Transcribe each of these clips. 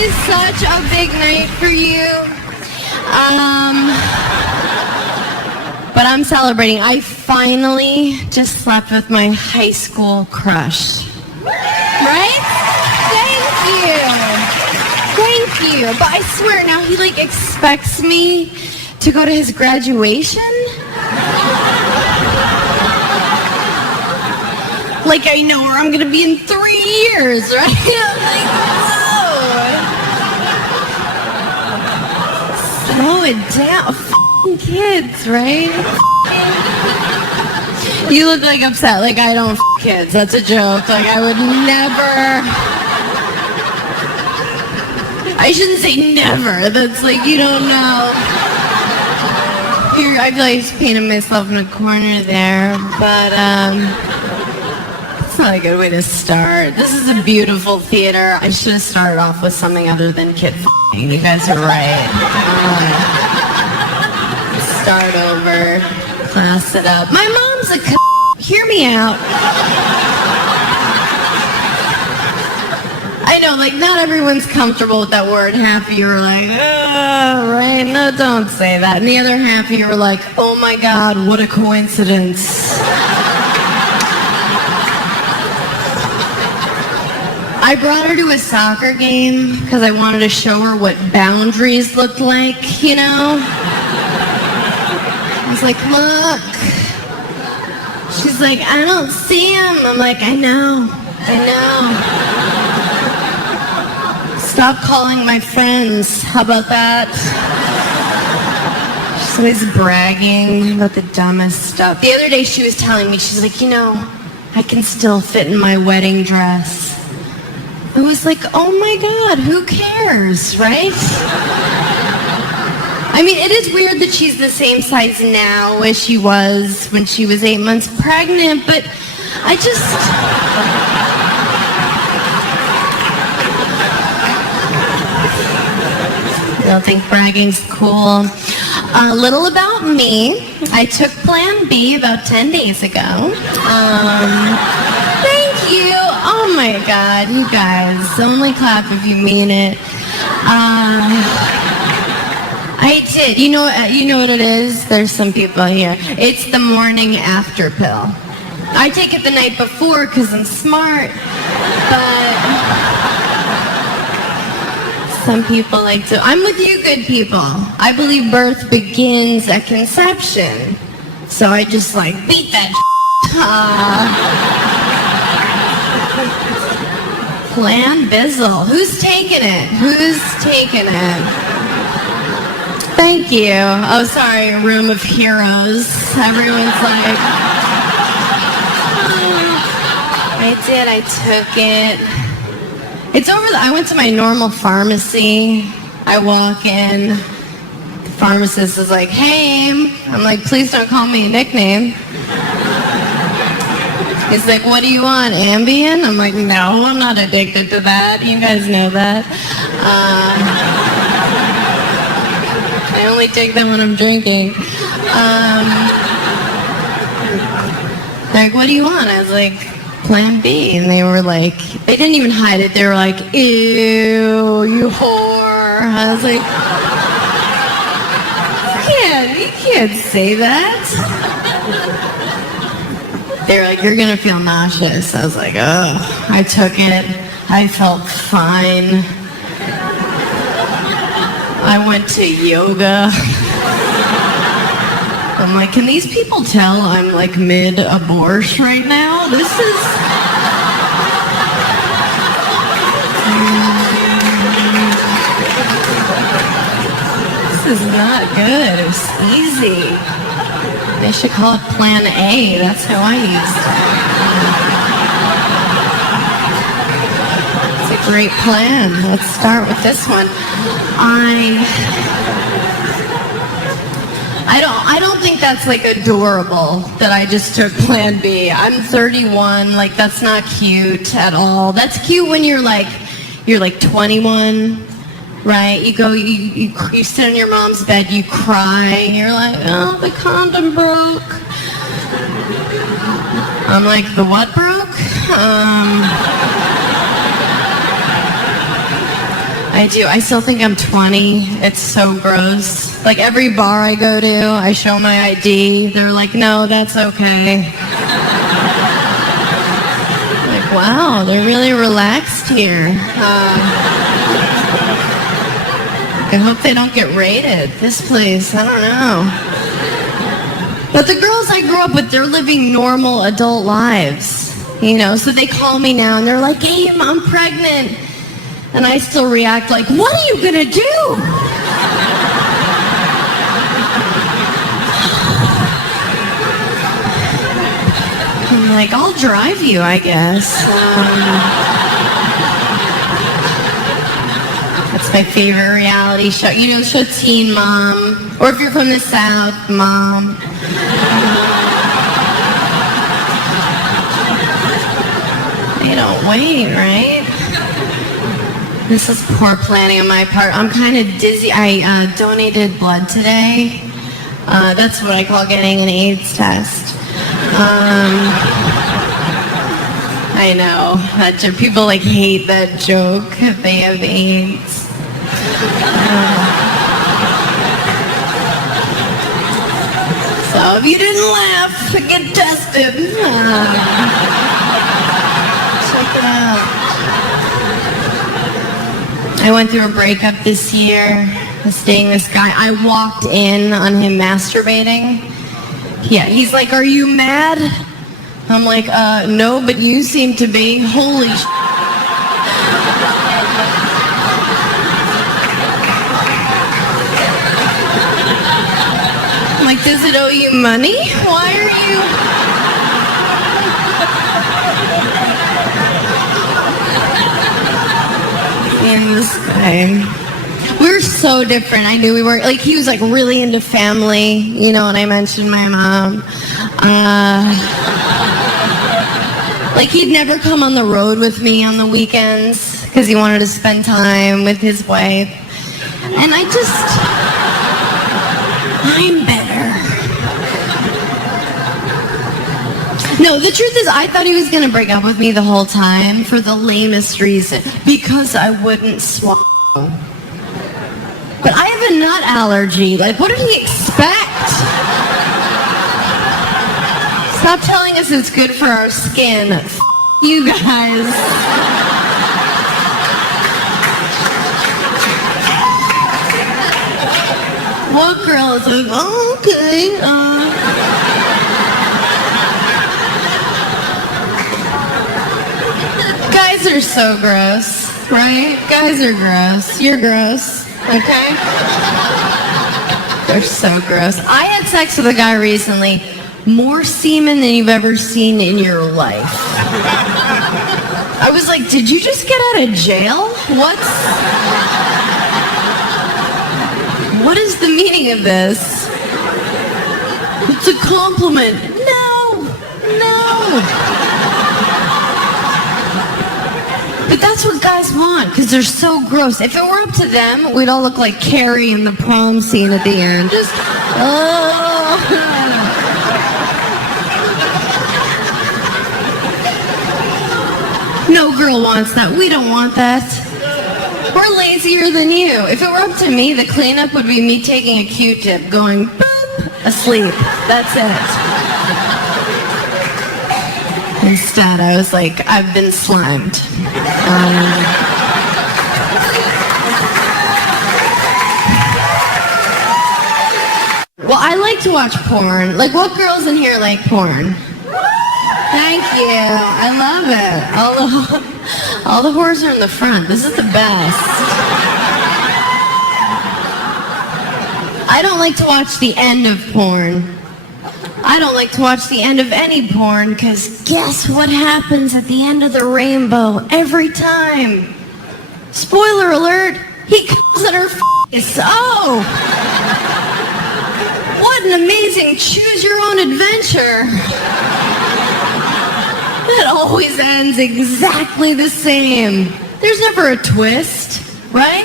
is such a big night for you. But I'm celebrating. I finally just slept with my high school crush. Right? Thank you. But I swear now he expects me to go to his graduation. I know where I'm gonna be in 3 years, right? I'm whoa. Slow it down. F***ing kids, right? You look upset, I don't f*** kids. That's a joke. I would never. I shouldn't say never. That's you don't know. Here, I feel like I just painted myself in a corner there, but it's not a good way to start. This is a beautiful theater. I should have started off with something other than kid f***ing. You guys are right. Start over. Class it up. My mom's a hear me out. I know, not everyone's comfortable with that word. Half of you are oh, right? No, don't say that. And the other half of you are oh my God, what a coincidence. I brought her to a soccer game because I wanted to show her what boundaries looked like, I was look. She's I don't see him. I'm I know. Stop calling my friends. How about that? She's always bragging about the dumbest stuff. The other day she was telling me, she's I can still fit in my wedding dress. I was oh my God, who cares, right? I mean, it is weird that she's the same size now as she was when she was 8 months pregnant, but I don't think bragging's cool. A little about me. I took Plan B about 10 days ago. Thank you. Oh my God, you guys. Only clap if you mean it. I did. You know what it is? There's some people here. It's the morning after pill. I take it the night before because I'm smart, but some people to. I'm with you good people. I believe birth begins at conception. So I just beat that Plan Bizzle. Who's taking it? Thank you. Oh, sorry, a room of heroes. Everyone's I took it. It's over I went to my normal pharmacy. I walk in. The pharmacist is hey. I'm please don't call me a nickname. He's what do you want, Ambien? I'm no, I'm not addicted to that. You guys know that. I only take that when I'm drinking. They're what do you want? I was Plan B. And they were they didn't even hide it. They were ew, you whore. I was you can't say that. They were you're gonna feel nauseous. I was ugh. I took it. I felt fine. I went to yoga. I'm can these people tell I'm mid-abortion right now? This is not good. It was easy. They should call it Plan A. That's how I used it. It's a great plan. Let's start with this one. I don't think that's adorable that I just took Plan B. I'm 31. That's not cute at all. That's cute when you're 21. Right, you go, you sit on your mom's bed, you cry, and you're oh, the condom broke. I'm the what broke? I I do. I still think I'm 20. It's so gross. Like every bar I go to, I show my ID. They're like, no, that's okay. Like, wow, they're really relaxed here. I hope they don't get raided. This place, I don't know. But the girls I grew up with, they're living normal adult lives. You know, so they call me now and they're like, hey, I'm pregnant. And I still react like, what are you gonna do? I'm like, I'll drive you, I guess. That's my favorite reality show. You know, show Teen Mom. Or if you're from the South, Mom. They don't wait, right? This is poor planning on my part. I'm kind of dizzy. I donated blood today. That's what I call getting an AIDS test. I know. People like hate that joke if they have AIDS. So if you didn't laugh, get tested. Check it out. I went through a breakup this year. I was dating this guy. I walked in on him masturbating. Yeah, he's like, are you mad? I'm like, no, but you seem to be. Holy sh**. I'm like, does it owe you money? Why are you... And this guy, we were so different. I knew we were, like, he was like really into family, you know, and I mentioned my mom. Like, he'd never come on the road with me on the weekends because he wanted to spend time with his wife. And I'm better. No, the truth is, I thought he was going to break up with me the whole time for the lamest reason. Because I wouldn't swallow. But I have a nut allergy. Like, what did he expect? Stop telling us it's good for our skin. F*** you guys. What girl is like, oh, okay, Guys are so gross, right? Guys are gross. You're gross, okay? They're so gross. I had sex with a guy recently. More semen than you've ever seen in your life. I was like, did you just get out of jail? What is the meaning of this? It's a compliment. No. But that's what guys want, because they're so gross. If it were up to them, we'd all look like Carrie in the prom scene at the end. Just, oh. No girl wants that. We don't want that. We're lazier than you. If it were up to me, the cleanup would be me taking a Q-tip, going, boop, asleep. That's it. Instead, I was like, I've been slimed. Well, I like to watch porn. Like, what girls in here like porn? Thank you. I love it. All the whores are in the front. This is the best. I don't like to watch the end of porn. I don't like to watch the end of any porn, because guess what happens at the end of the rainbow every time? Spoiler alert, he comes at her face. Oh! What an amazing choose-your-own adventure. That always ends exactly the same. There's never a twist, right?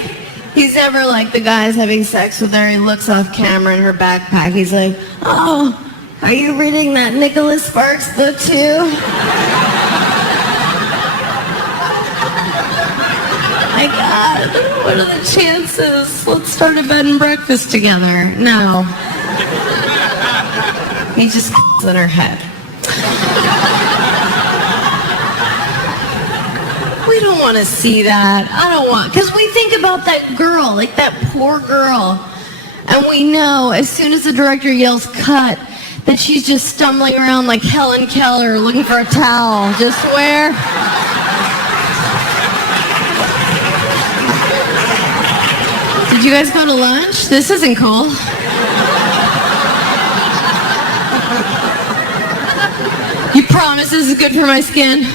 He's never like, the guy's having sex with her, he looks off camera in her backpack, he's like, oh, are you reading that Nicholas Sparks book too? my God, what are the chances? Let's start a bed and breakfast together. No. He just in her head. We don't want to see that. I don't want, because we think about that girl, like that poor girl. And we know as soon as the director yells cut, that she's just stumbling around like Helen Keller looking for a towel. Just where? Did you guys go to lunch? This isn't cool. You promise this is good for my skin?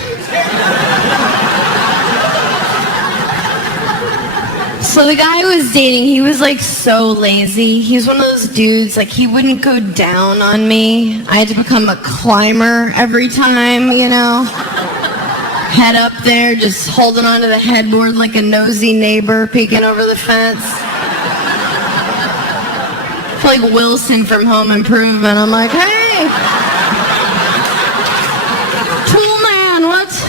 So the guy I was dating, he was like so lazy. He was one of those dudes, like he wouldn't go down on me. I had to become a climber every time, you know. Head up there, just holding onto the headboard like a nosy neighbor peeking over the fence. I feel like Wilson from Home Improvement. I'm like, hey, tool man, what's...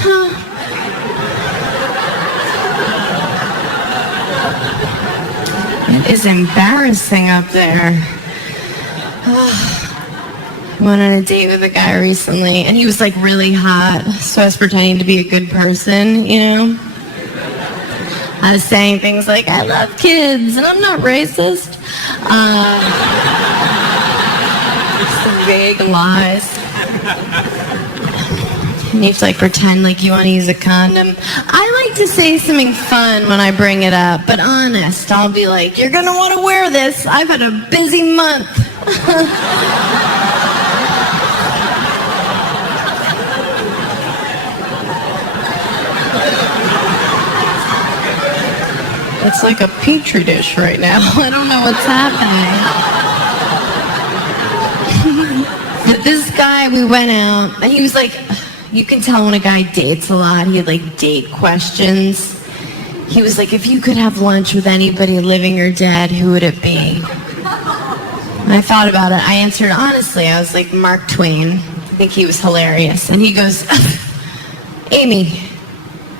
It is embarrassing up there. I went on a date with a guy recently, and he was like really hot, so I was pretending to be a good person, you know? I was saying things like, I love kids, and I'm not racist. Some vague lies. And you have to like pretend like you want to use a condom. I like to say something fun when I bring it up, but honest, I'll be like, you're going to want to wear this. I've had a busy month. It's like a petri dish right now. I don't know what's happening. But this guy, we went out, and he was like, you can tell when a guy dates a lot. He had like date questions. He was like, if you could have lunch with anybody living or dead, who would it be? And I thought about it. I answered honestly. I was like, Mark Twain. I think he was hilarious. And he goes, Amy,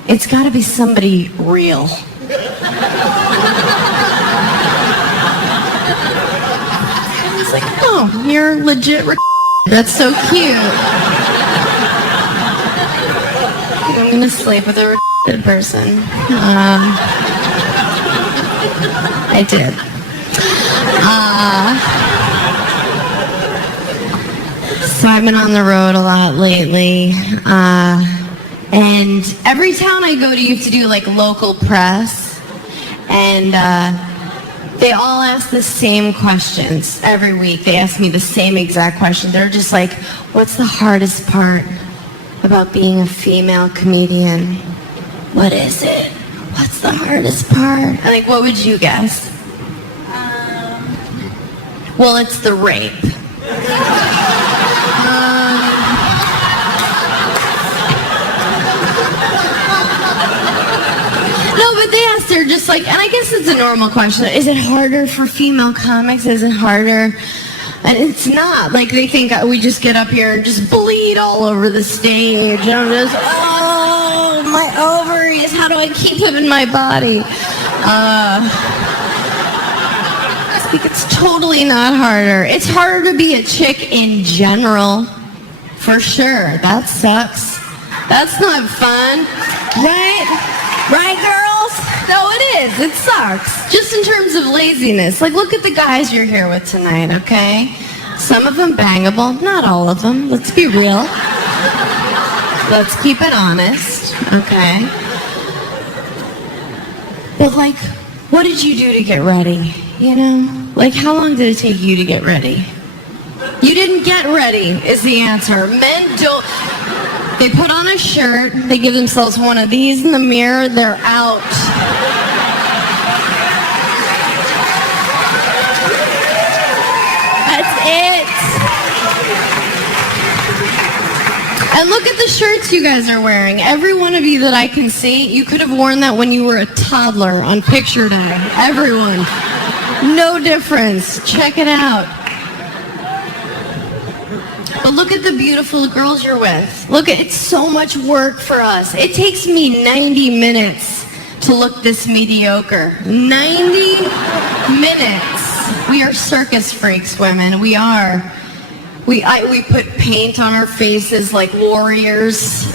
it's got to be somebody real. I was like, oh, you're legit. That's so cute. I'm going to sleep with a retarded person. I did. So I've been on the road a lot lately. And every town I go to, you have to do like local press. And they all ask the same questions every week. They ask me the same exact question. They're just like, what's the hardest part about being a female comedian? What is it? What's the hardest part? I'm like, what would you guess? Well, it's the rape. No, but they ask, they're just like, and I guess it's a normal question. Is it harder for female comics? Is it harder? And it's not. Like, they think we just get up here and just bleed all over the stage. And I'm just, oh, my ovaries. How do I keep them in my body? I think it's totally not harder. It's harder to be a chick in general. For sure. That sucks. That's not fun. Right? Right, girls? No, it is. It sucks. Just in terms of laziness. Like, look at the guys you're here with tonight, okay? Some of them bangable. Not all of them. Let's be real. Let's keep it honest, okay? But, like, what did you do to get ready? You know? Like, how long did it take you to get ready? You didn't get ready, is the answer. Men don't... They put on a shirt, they give themselves one of these in the mirror, they're out. That's it. And look at the shirts you guys are wearing. Every one of you that I can see, you could have worn that when you were a toddler on picture day. Everyone. No difference. Check it out. But look at the beautiful girls you're with. Look, it's so much work for us. It takes me 90 minutes to look this mediocre. 90 minutes. We are circus freaks, women. We are. We put paint on our faces like warriors.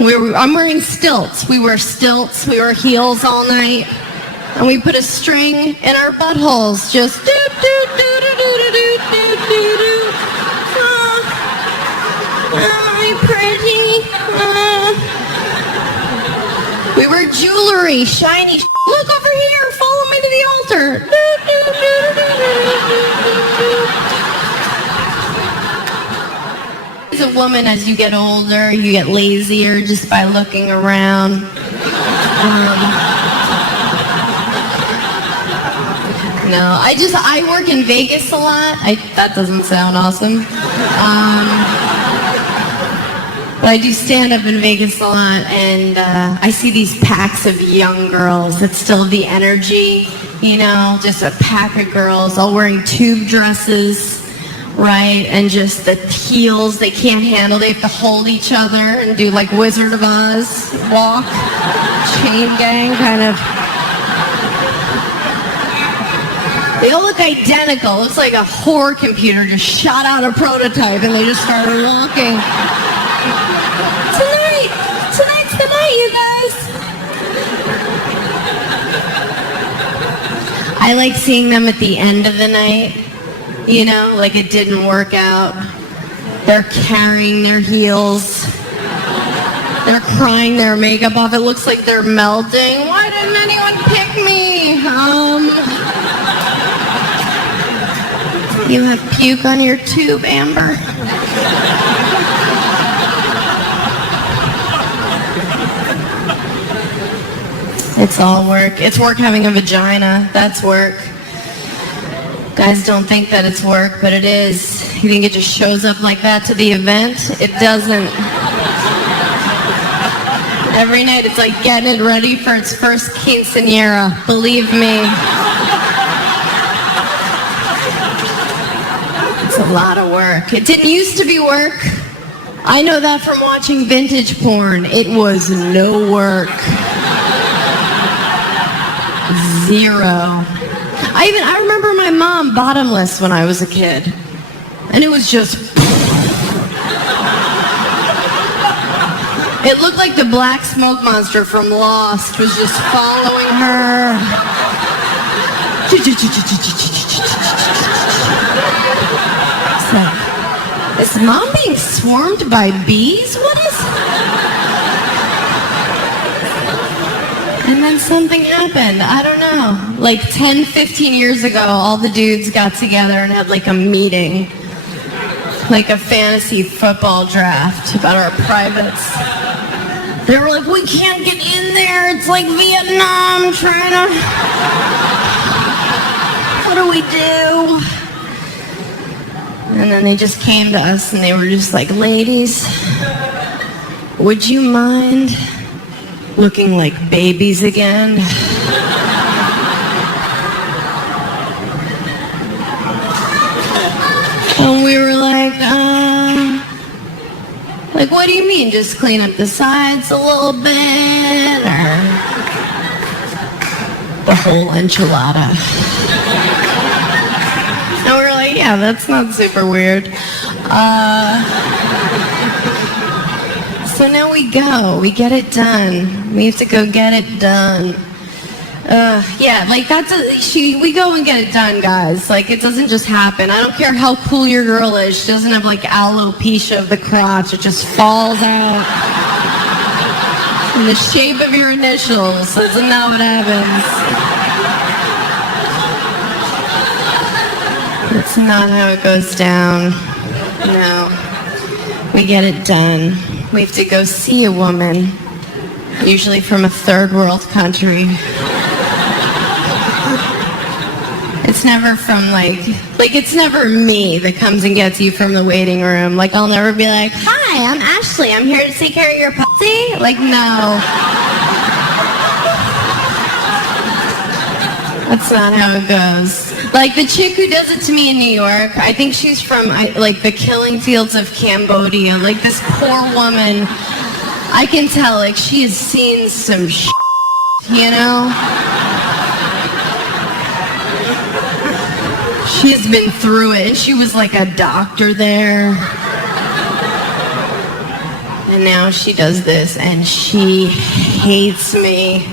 I'm wearing stilts. We wear stilts. We wear heels all night. And we put a string in our buttholes. Just do-do-do-do-do-do-do-do-do. Am I pretty? We wear jewelry, shiny. Look over here. Follow me to the altar. As a woman, as you get older, you get lazier just by looking around. No, I work in Vegas a lot. That doesn't sound awesome. But I do stand up in Vegas a lot, and I see these packs of young girls that still have the energy, just a pack of girls all wearing tube dresses, right? And just the heels they can't handle. They have to hold each other and do like Wizard of Oz walk, chain gang kind of. They all look identical. It looks like a horror computer just shot out a prototype and they just started walking. Tonight's the night, you guys. I like seeing them at the end of the night. Like it didn't work out. They're carrying their heels. They're crying their makeup off. It looks like they're melting. Why didn't anyone pick me? You have puke on your tube, Amber. It's all work. It's work having a vagina. That's work. Guys don't think that it's work, but it is. You think it just shows up like that to the event? It doesn't. Every night it's like getting it ready for its first quinceañera. Believe me. It's a lot of work. It didn't used to be work. I know that from watching vintage porn. It was no work. Zero. I remember my mom bottomless when I was a kid. And it was just... It looked like the black smoke monster from Lost was just following her. Is Mom being swarmed by bees? What is... And then something happened. I don't know. Like 10, 15 years ago, all the dudes got together and had like a meeting. Like a fantasy football draft about our privates. They were like, we can't get in there. It's like Vietnam trying to... What do we do? And then they just came to us and they were just like, ladies, would you mind looking like babies again? And we were like, what do you mean? Just clean up the sides a little bit, or the whole enchilada? And we were like, yeah, that's not super weird. So now we go. We get it done. We have to go get it done. Yeah, like we go and get it done, guys. Like, it doesn't just happen. I don't care how cool your girl is. She doesn't have like alopecia of the crotch. It just falls out in the shape of your initials. Isn't that what happens? That's not how it goes down. No. We get it done. We have to go see a woman, usually from a third world country. It's never from it's never me that comes and gets you from the waiting room. Like, I'll never be like, hi, I'm Ashley. I'm here to take care of your pussy. Like, no. That's not how it goes. Like, the chick who does it to me in New York, I think she's from, the killing fields of Cambodia. Like, this poor woman, I can tell, like, she has seen some shit. you know? She's been through it, and she was like a doctor there. And now she does this, and she hates me.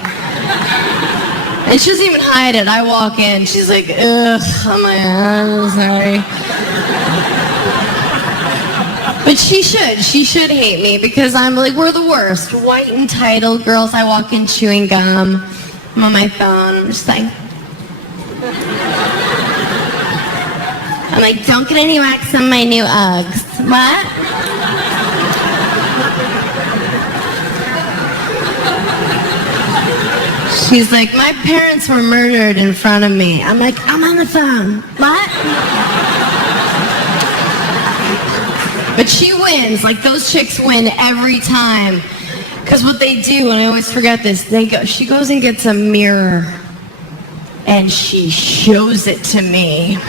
And she doesn't even hide it. I walk in, she's like, ugh, I'm sorry. But she should hate me, because I'm like, we're the worst. White entitled girls. I walk in chewing gum. I'm on my phone. I'm just like, don't get any wax on my new Uggs. What? She's like, my parents were murdered in front of me. I'm like, I'm on the phone. What? But she wins. Like, those chicks win every time. Because what they do, and I always forget this, she goes and gets a mirror, and she shows it to me.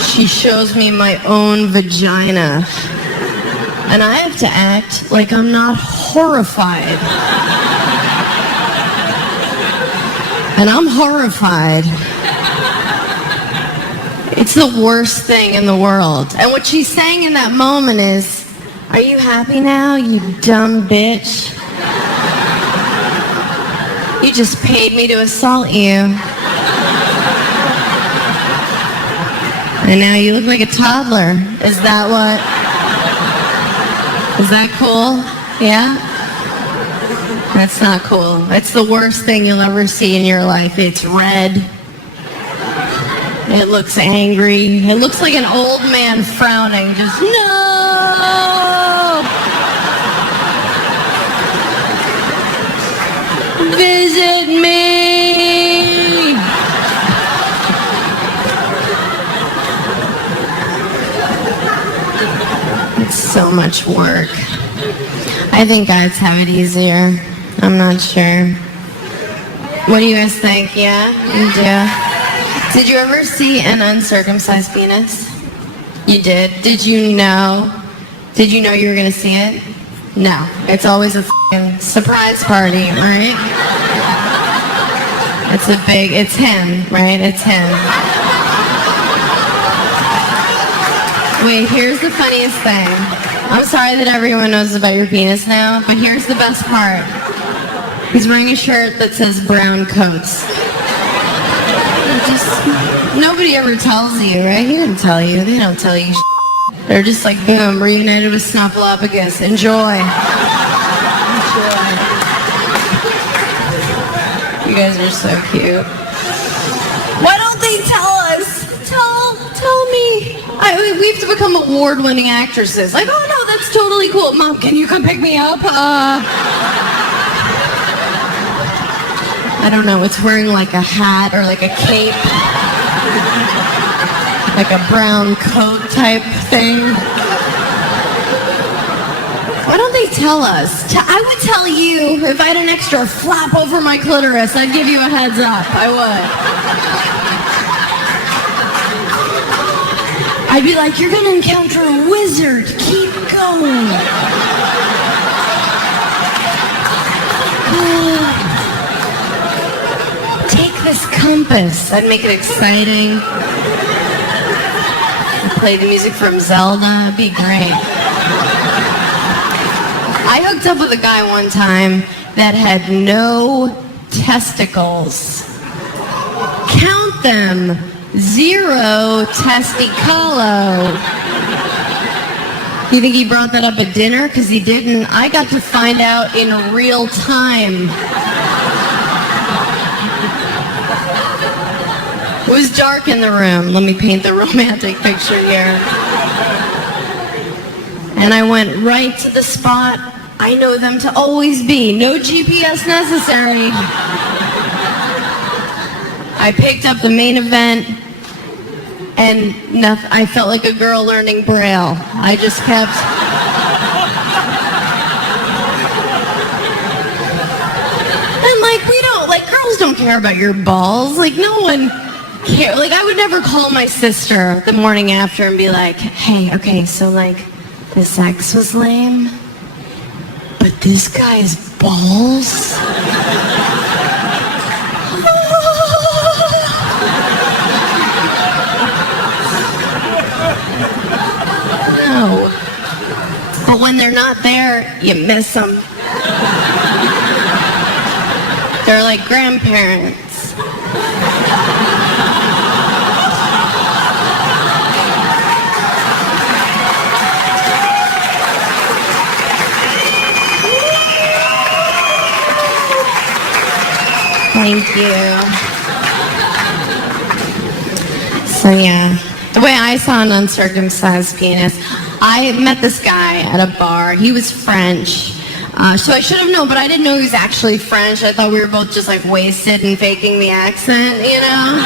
She shows me my own vagina. And I have to act like I'm not horrified. And I'm horrified. It's the worst thing in the world. And what she's saying in that moment is, are you happy now, you dumb bitch? You just paid me to assault you. And now you look like a toddler. Is that what? Is that cool? Yeah? That's not cool. It's the worst thing you'll ever see in your life. It's red. It looks angry. It looks like an old man frowning. Just, no! Visit me! It's so much work. I think guys have it easier. I'm not sure. What do you guys think? Yeah? You do? Did you ever see an uncircumcised penis? You did? Did you know? Did you know you were going to see it? No. It's always a f***ing surprise party, right? It's him, right? It's him. Wait, here's the funniest thing. I'm sorry that everyone knows about your penis now, but here's the best part. He's wearing a shirt that says brown coats. Nobody ever tells you, right? He didn't tell you. They don't tell you shit. They're just like, boom, reunited with Snuffleupagus. Enjoy. Enjoy. You guys are so cute. Why don't they tell us? Tell me. We have to become award-winning actresses. Like, oh no, that's totally cool. Mom, can you come pick me up? I don't know. It's wearing like a hat or like a cape. Like a brown coat type thing. Why don't they tell us? I would tell you if I had an extra flap over my clitoris. I'd give you a heads up. I would. I'd be like, you're going to encounter a wizard. Keep going. Take this compass. I'd make it exciting. I'd play the music from Zelda. It'd be great. I hooked up with a guy one time that had no testicles. Count them. 0 testicolo. You think he brought that up at dinner? Because he didn't. I got to find out in real time. It was dark in the room. Let me paint the romantic picture here. And I went right to the spot I know them to always be. No GPS necessary. I picked up the main event, and I felt like a girl learning Braille. I just kept... And girls don't care about your balls. Like, no one cares. Like, I would never call my sister the morning after and be like, hey, okay, so, the sex was lame, but this guy's balls? No. But when they're not there, you miss them. They're like grandparents. Thank you. So yeah, the way I saw an uncircumcised penis, I met this guy at a bar. He was French. So I should have known, but I didn't know he was actually French. I thought we were both just like wasted and faking the accent, you know?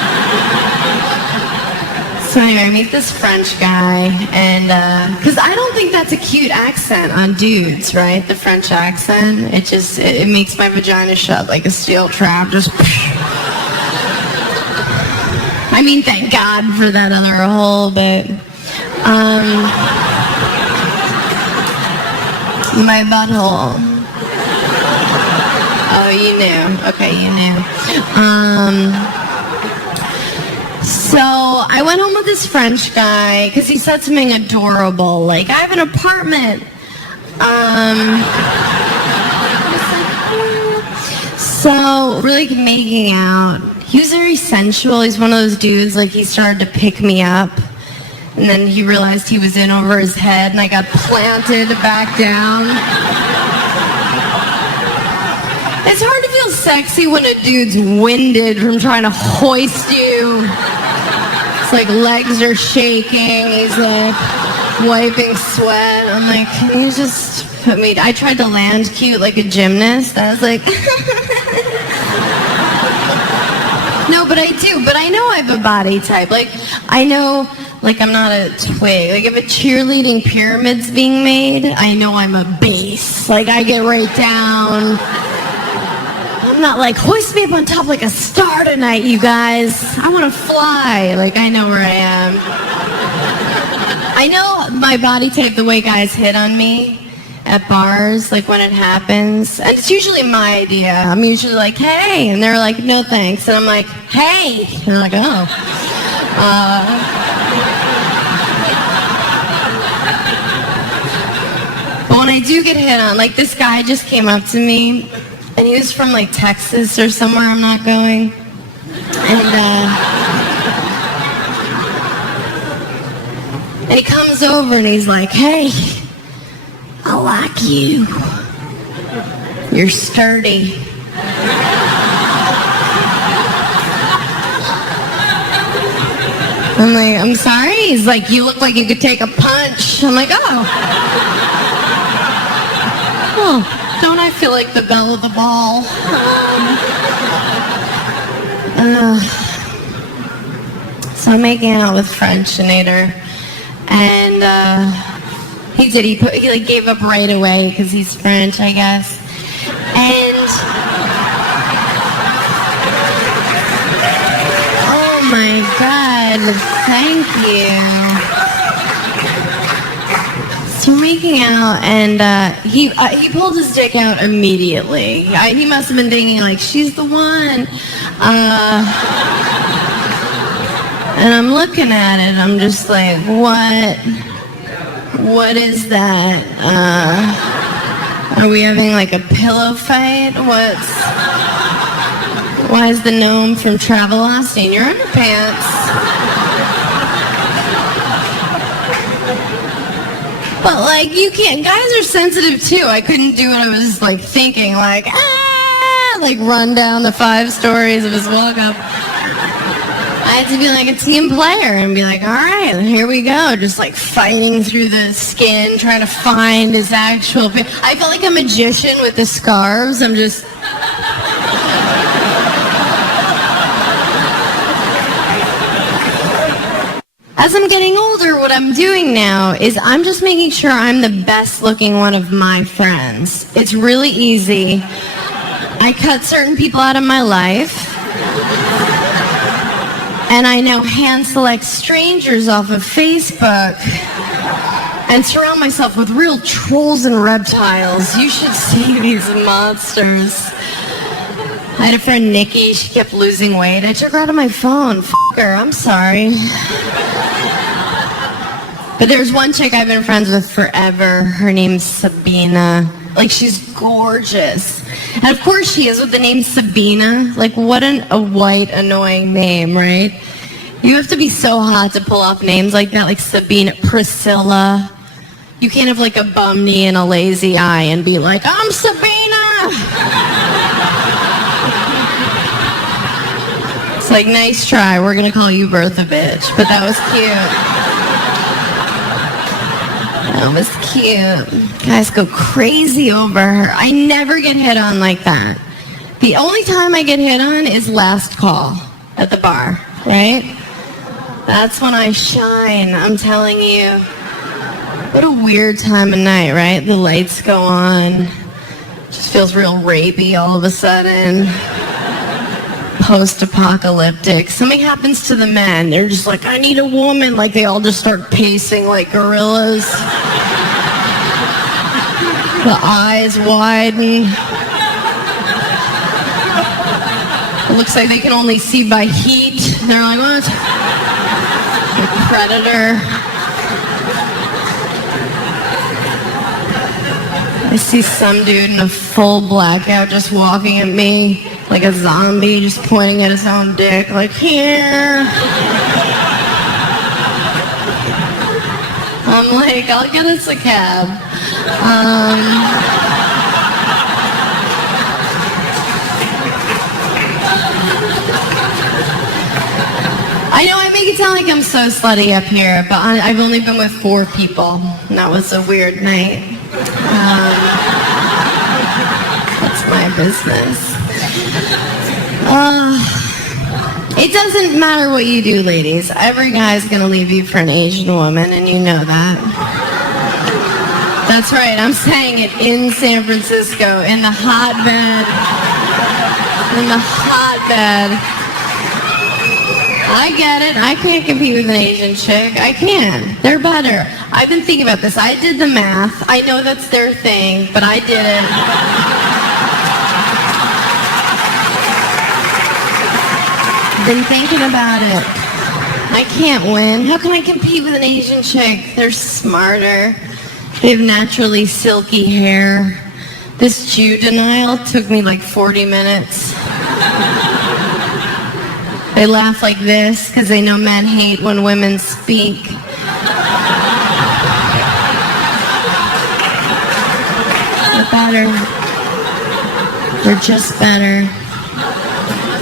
So anyway, I meet this French guy, and because I don't think that's a cute accent on dudes, right? The French accent. It makes my vagina shut like a steel trap. Just. I mean, thank God for that other hole, but my butthole. Oh, you knew. Okay, you knew. So I went home with this French guy because he said something adorable, like, I have an apartment. So we're like making out. He was very sensual. He's one of those dudes, like he started to pick me up. And then he realized he was in over his head, and I got planted back down. It's hard to feel sexy when a dude's winded from trying to hoist you. It's like legs are shaking. He's like wiping sweat. I'm like, can you just put me... I tried to land cute like a gymnast. I was like... No, but I do. But I know I have a body type. Like, I know... Like, I'm not a twig. Like, if a cheerleading pyramid's being made, I know I'm a base. Like, I get right down. I'm not like, hoist me up on top like a star tonight, you guys. I want to fly. Like, I know where I am. I know my body type, the way guys hit on me at bars, like when it happens. And it's usually my idea. I'm usually like, hey. And they're like, no thanks. And I'm like, hey. And they're like, oh. But when I do get hit on, like this guy just came up to me, and he was from like Texas or somewhere I'm not going. And he comes over and he's like, hey, I like you. You're sturdy. I'm like, I'm sorry? He's like, you look like you could take a punch. I'm like, oh, don't I feel like the belle of the ball? So I'm making out with Frenchinator, and he like gave up right away because he's French, I guess. And oh my God, thank you. So we're making out, and he pulled his dick out immediately. He must have been thinking like, she's the one. And I'm looking at it, I'm just like, what is that? Are we having like a pillow fight? Why is the gnome from Travelocity in your underpants? But like, you can't, guys are sensitive too. I couldn't do what I was like thinking, like, like run down the 5 stories of his walk up. I had to be like a team player and be like, all right, here we go. Just like fighting through the skin, trying to find his actual... I felt like a magician with the scarves. I'm just... As I'm getting older, what I'm doing now is I'm just making sure I'm the best looking one of my friends. It's really easy. I cut certain people out of my life. And I now hand select strangers off of Facebook. and surround myself with real trolls and reptiles. You should see these monsters. I had a friend, Nikki. She kept losing weight. I took her out of my phone. F*** her. I'm sorry. But there's one chick I've been friends with forever. Her name's Sabina. Like, she's gorgeous. And of course she is, with the name Sabina. Like, what a white, annoying name, right? You have to be so hot to pull off names like that, like Sabina, Priscilla. You can't have like a bum knee and a lazy eye and be like, I'm Sabina! It's like, nice try. We're going to call you Bertha, bitch. But that was cute. That was cute. Guys go crazy over her. I never get hit on like that. The only time I get hit on is last call at the bar, right? That's when I shine, I'm telling you. What a weird time of night, right? The lights go on. Just feels real rapey all of a sudden. Post-apocalyptic. Something happens to the men. They're just like, I need a woman. Like, they all just start pacing like gorillas. The eyes widen. It looks like they can only see by heat. They're like, what? The predator. I see some dude in a full blackout just walking at me like a zombie, just pointing at his own dick, like, here. I'm like, I'll get us a cab. I know I make it sound like I'm so slutty up here, but I've only been with 4 people, and that was a weird night. That's my business. It doesn't matter what you do, ladies. Every guy's gonna leave you for an Asian woman, and you know that. That's right, I'm saying it in San Francisco, in the hotbed. In the hotbed. I get it. I can't compete with an Asian chick. I can't. They're better. I've been thinking about this. I did the math. I know that's their thing, but I didn't. Been thinking about it. I can't win. How can I compete with an Asian chick? They're smarter. They have naturally silky hair. This Jew denial took me like 40 minutes. They laugh like this because they know men hate when women speak. They're better. They're just better.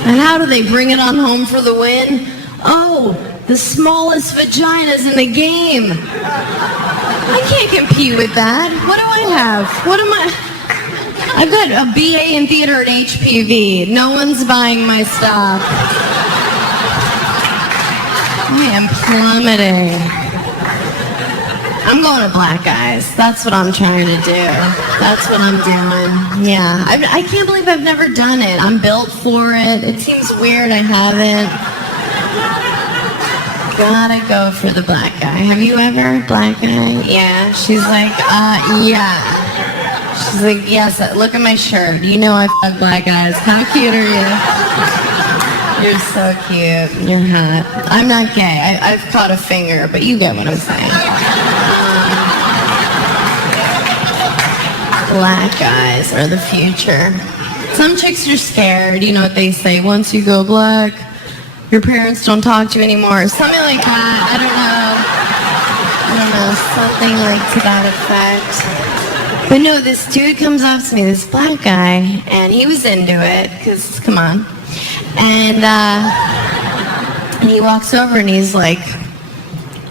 And how do they bring it on home for the win? Oh, the smallest vaginas in the game. I can't compete with that. What do I have? What am I? I've got a BA in theater at HPV. No one's buying my stuff. I am plummeting. I'm going to black guys. That's what I'm trying to do. That's what I'm doing. Yeah. I can't believe I've never done it. I'm built for it. It seems weird I haven't. Gotta go for the black guy. Have you ever? Black guy? Yeah. She's like, yeah. She's like, yes, look at my shirt. You know I fuck black guys. How cute are you? You're so cute. You're hot. I'm not gay. I've caught a finger, but you get what I'm saying. Black guys are the future. Some chicks are scared. You know what they say? Once you go black, your parents don't talk to you anymore. Something like that. I don't know. Something like to that effect. But no, this dude comes up to me, this black guy, and he was into it, because, come on. And he walks over and he's like,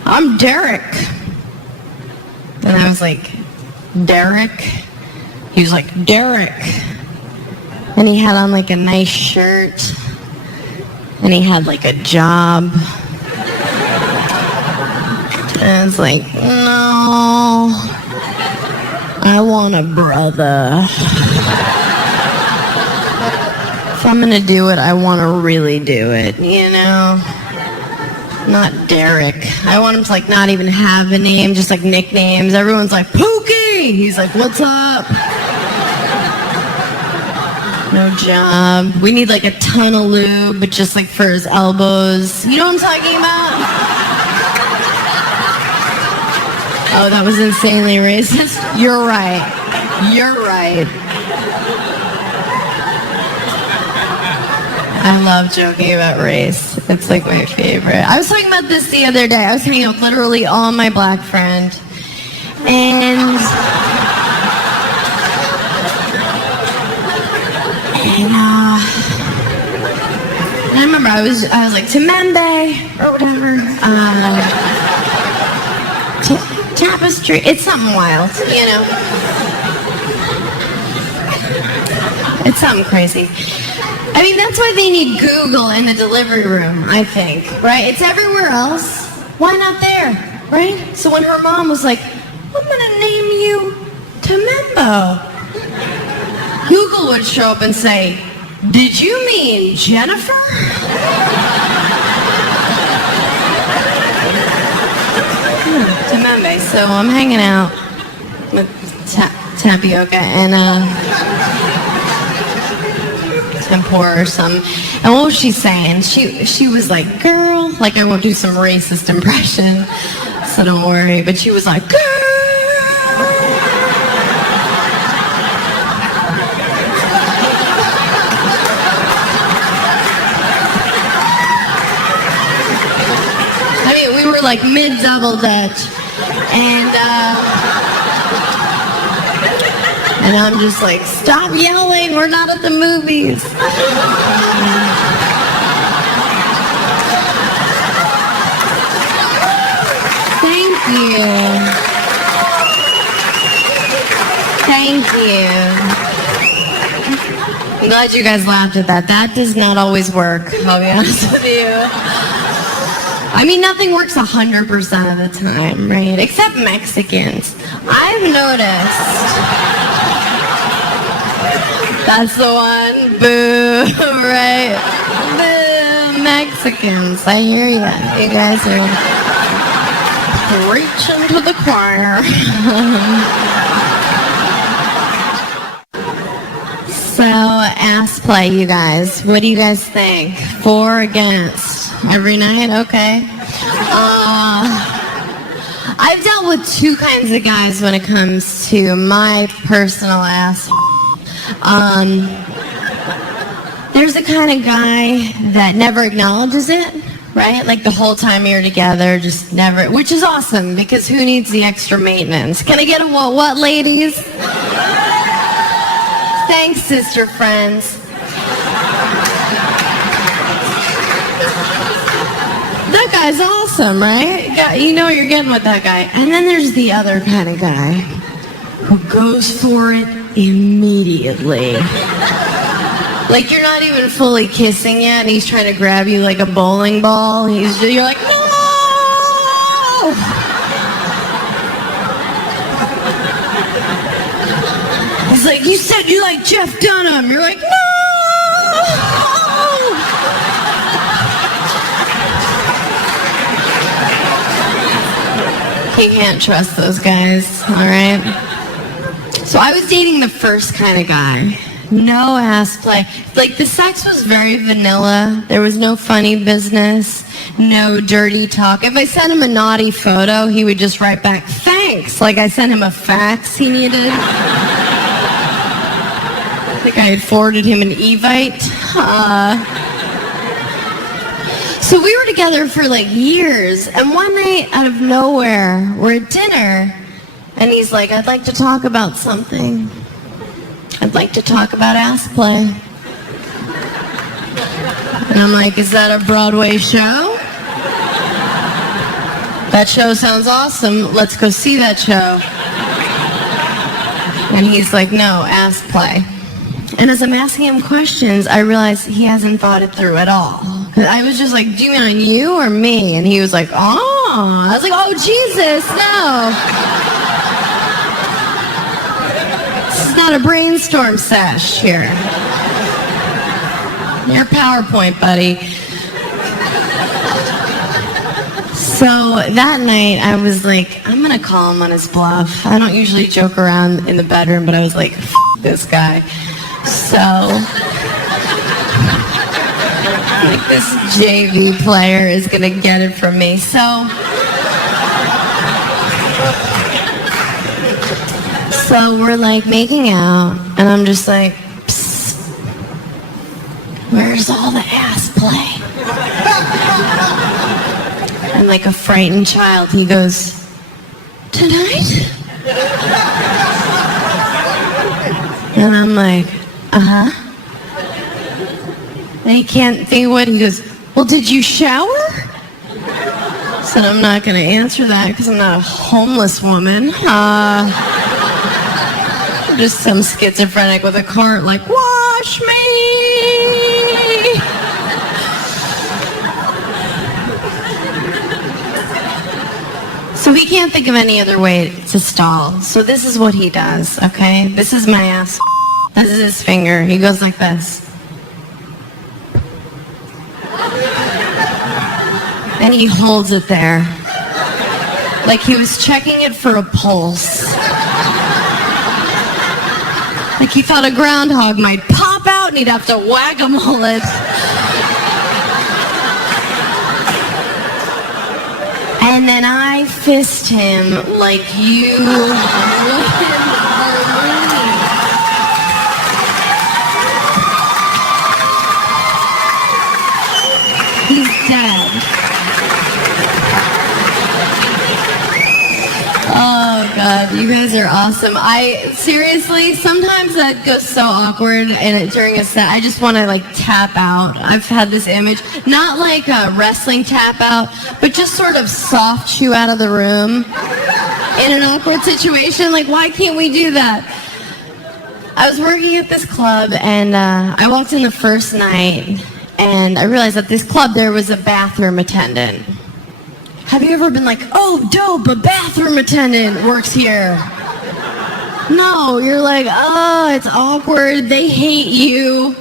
I'm Derek. And I was like, Derek? He was like, Derek. And he had on like a nice shirt. And he had like a job. And I was like, no, I want a brother. If I'm gonna do it, I want to really do it, you know? Not Derek. I want him to, like, not even have a name, just, like, nicknames. Everyone's like, Pookie! He's like, what's up? No job. We need, like, a ton of lube, but just, like, for his elbows. You know what I'm talking about? Oh, that was insanely racist? You're right. You're right. I love joking about race. It's like my favorite. I was talking about this the other day. I was hanging out with literally all my black friend. And I remember I was like, Temembe or whatever. Tapestry. It's something wild, you know. It's something crazy. I mean, that's why they need Google in the delivery room, I think, right? It's everywhere else. Why not there, right? So when her mom was like, I'm going to name you Temembo, Google would show up and say, did you mean Jennifer? Temembe. So I'm hanging out with Tapioca and tempura or something. And what was she saying? She was like, girl, like I won't do some racist impression, so don't worry. But she was like, girl. I mean, we were like mid-double Dutch. And I'm just like, stop yelling, we're not at the movies. Thank you. Thank you. I'm glad you guys laughed at that. That does not always work, I'll be honest with you. I mean, nothing works 100% of the time, right? Except Mexicans. I've noticed. That's the one. Boo, right? Boo, Mexicans. I hear you. You guys are preaching to the choir. So, ass play, you guys. What do you guys think? For or against? Every night? Okay. I've dealt with two kinds of guys when it comes to my personal ass. There's the kind of guy that never acknowledges it, right? Like the whole time you're together, just never, which is awesome because who needs the extra maintenance? Can I get a what, ladies? Thanks, sister friends. That guy's awesome, right? You know what you're getting with that guy. And then there's the other kind of guy who goes for it immediately. Like you're not even fully kissing yet, and he's trying to grab you like a bowling ball. You're like, no! He's like, you said you like Jeff Dunham. You're like, no! You can't trust those guys, all right? So I was dating the first kind of guy. No ass play. Like, the sex was very vanilla. There was no funny business, no dirty talk. If I sent him a naughty photo, he would just write back, thanks. Like I sent him a fax he needed. I think I had forwarded him an Evite. So we were together for like years, and one night out of nowhere, we're at dinner, and he's like, I'd like to talk about something. I'd like to talk about ass play. And I'm like, is that a Broadway show? That show sounds awesome. Let's go see that show. And he's like, no, ass play. And as I'm asking him questions, I realize he hasn't thought it through at all. I was just like, do you mean on you or me? And he was like, oh. I was like, oh, Jesus, no. This is not a brainstorm sesh here. Your PowerPoint, buddy. So that night, I was like, I'm going to call him on his bluff. I don't usually joke around in the bedroom, but I was like, F this guy. So, like, this JV player is going to get it from me. So we're like making out, and I'm just like, psst, where's all the ass play? And like a frightened child, he goes, tonight? And I'm like, uh-huh. And he can't think of what. He goes, well, did you shower? Said, I'm not going to answer that because I'm not a homeless woman. I'm just some schizophrenic with a cart like, wash me! So he can't think of any other way to stall. So this is what he does, okay? This is my ass. This is his finger. He goes like this. And he holds it there. Like he was checking it for a pulse. Like he thought a groundhog might pop out and he'd have to whack-a-mole it. And then I fist him like you He's dead. Oh God, you guys are awesome. Seriously, sometimes that goes so awkward and during a set, I just want to like tap out. I've had this image, not like a wrestling tap out, but just sort of soft shoo out of the room in an awkward situation. Like, why can't we do that? I was working at this club and I walked in the first night and I realized at this club there was a bathroom attendant. Have you ever been like, oh, dope, a bathroom attendant works here? No, you're like, oh, it's awkward. They hate you.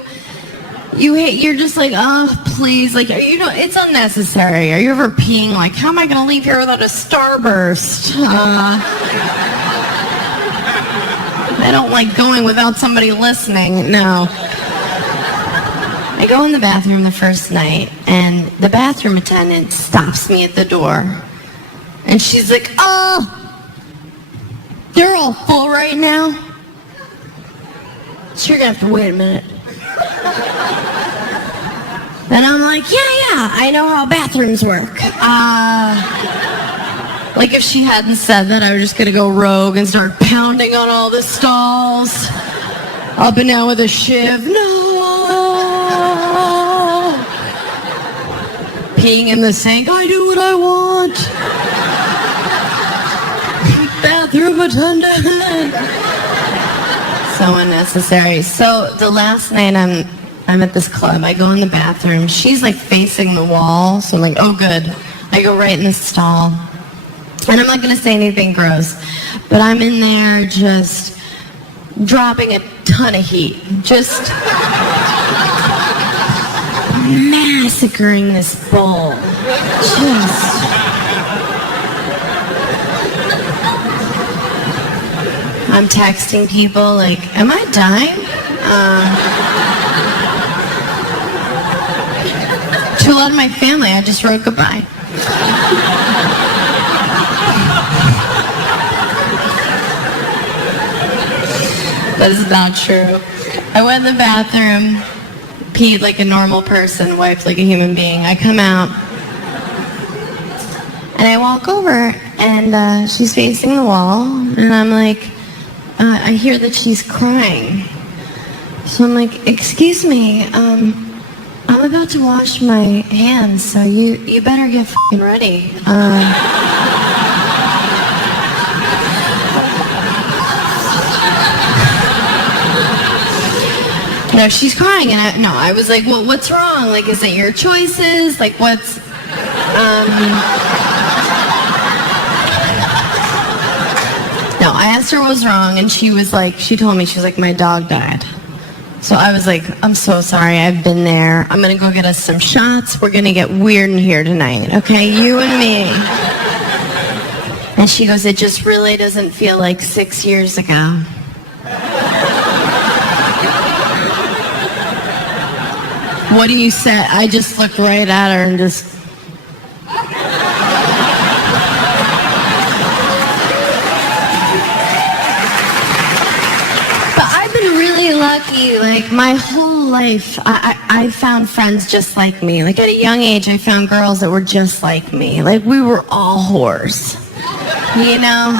You're just like, oh, please. Like, it's unnecessary. Are you ever peeing like, how am I going to leave here without a starburst? I don't like going without somebody listening. No. I go in the bathroom the first night, and the bathroom attendant stops me at the door. And she's like, oh, they're all full right now? So you're going to have to wait a minute. And I'm like, yeah, I know how bathrooms work. Like if she hadn't said that, I was just going to go rogue and start pounding on all the stalls. Up and down with a shiv. No! Peeing in the sink. I do what I want. Bathroom attendant. So unnecessary. So the last night I'm at this club. I go in the bathroom. She's like facing the wall. So I'm like, oh good. I go right in the stall. And I'm not going to say anything gross. But I'm in there just dropping a ton of heat. Just massacring this bowl. I'm texting people like, am I dying? To a lot of my family, I just wrote goodbye. That is not true. I went in the bathroom, peed like a normal person, wiped like a human being. I come out, and I walk over, and she's facing the wall, and I'm like, I hear that she's crying. So I'm like, excuse me, I'm about to wash my hands, so you better get f***ing ready. No, she's crying, and I was like, well, what's wrong? Like, is it your choices? Like, what's, No, I asked her what was wrong, and she told me, my dog died. So I was like, I'm so sorry, I've been there. I'm going to go get us some shots. We're going to get weird in here tonight, okay? You and me. And she goes, it just really doesn't feel like 6 years ago. What do you say? I just looked right at her and just... really lucky. Like, my whole life, I found friends just like me. Like, at a young age, I found girls that were just like me. Like, we were all whores. You know?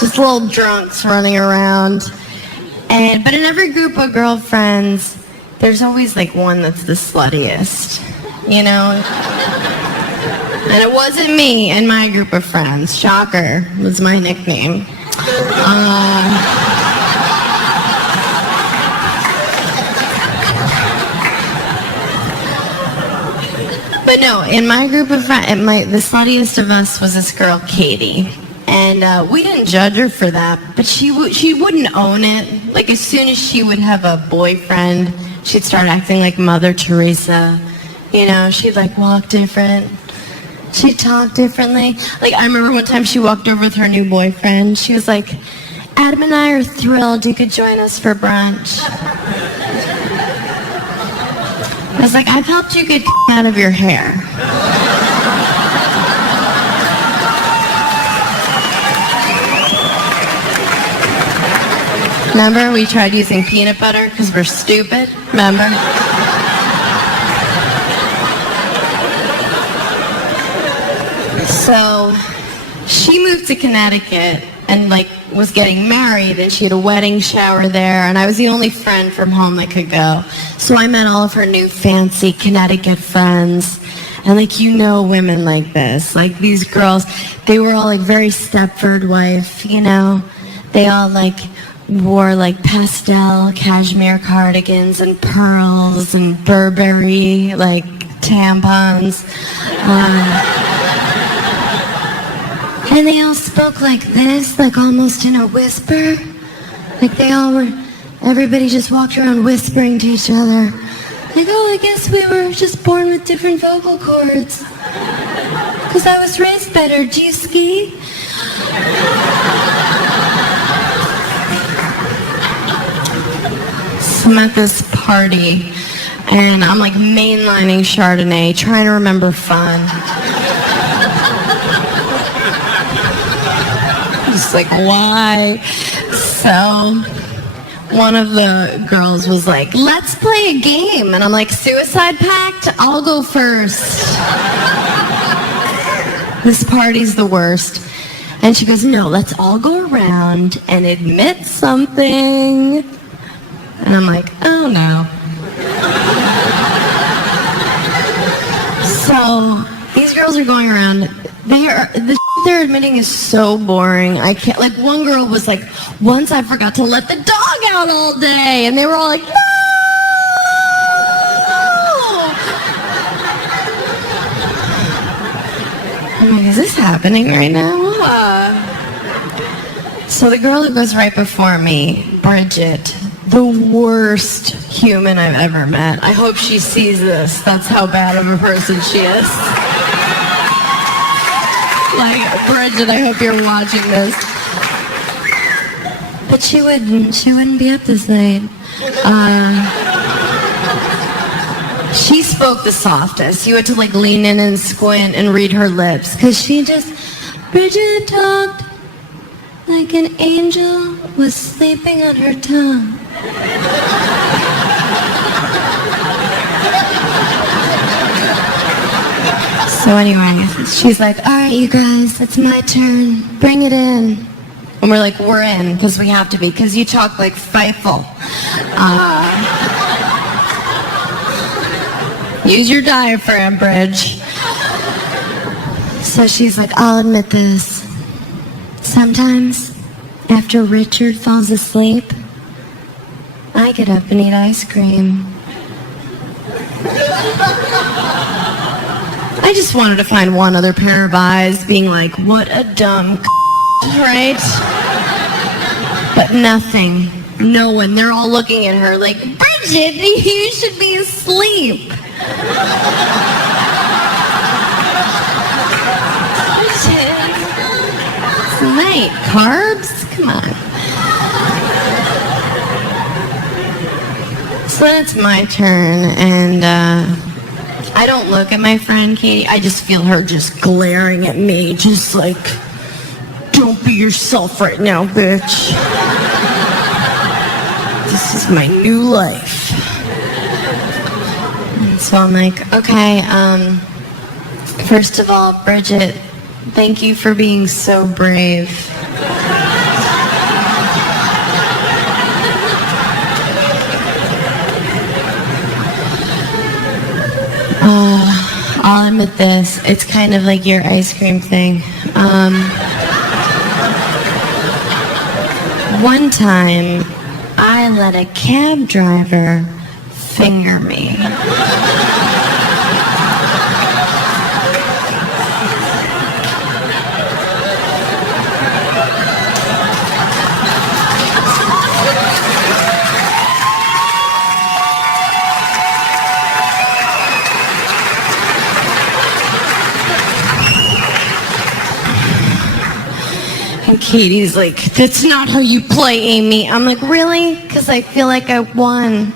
Just little drunks running around. But in every group of girlfriends, there's always, like, one that's the sluttiest. You know? And it wasn't me and my group of friends. Shocker was my nickname. But no, in my group of friends, the sluttiest of us was this girl, Katie. And we didn't judge her for that, but she wouldn't own it. Like, as soon as she would have a boyfriend, she'd start acting like Mother Teresa. You know, she'd, like, walk different. She'd talk differently. Like, I remember one time she walked over with her new boyfriend. She was like, Adam and I are thrilled you could join us for brunch. I was like, I've helped you get out of your hair. Remember, we tried using peanut butter because we're stupid? Remember? So, she moved to Connecticut and, like, was getting married, and she had a wedding shower there, and I was the only friend from home that could go. So I met all of her new fancy Connecticut friends, and, like, you know women like this. Like, these girls, they were all, like, very Stepford wife, you know? They all, like, wore, like, pastel cashmere cardigans and pearls and Burberry, like, tampons. And they all spoke like this, like almost in a whisper. Like everybody just walked around whispering to each other. Like, oh, I guess we were just born with different vocal cords. Because I was raised better. Do you ski? So I'm at this party, and I'm like mainlining Chardonnay, trying to remember fun. Just like, why? So one of the girls was like, let's play a game. And I'm like, suicide pact? I'll go first. This party's the worst. And she goes, no, let's all go around and admit something. And I'm like, oh no. So these girls are going around. They're admitting is so boring. I can't, like, one girl was like, once I forgot to let the dog out all day. And they were all like, no! I'm like, is this happening right now? So the girl that goes right before me, Bridget, the worst human I've ever met. I hope she sees this. That's how bad of a person she is. Like, Bridget, I hope you're watching this. But she wouldn't be up this night. She spoke the softest. You had to, like, lean in and squint and read her lips. Because Bridget talked like an angel was sleeping on her tongue. So anyway, she's like, all right, you guys, it's my turn. Bring it in. And we're like, we're in, because we have to be, because you talk like Feifel. Use your diaphragm, Bridge. So she's like, I'll admit this. Sometimes, after Richard falls asleep, I get up and eat ice cream. I just wanted to find one other pair of eyes being like, what a dumb right? But nothing. No one. They're all looking at her like, Bridget, you should be asleep. Bridget, it's night. Carbs? Come on. So then it's my turn, and I don't look at my friend Katie. I just feel her just glaring at me, just like, don't be yourself right now, bitch. This is my new life. And so I'm like, okay, first of all, Bridget, thank you for being so brave. I'll admit this, it's kind of like your ice cream thing. One time, I let a cab driver finger me. And Katie's like, that's not how you play, Amy. I'm like, really? Because I feel like I won.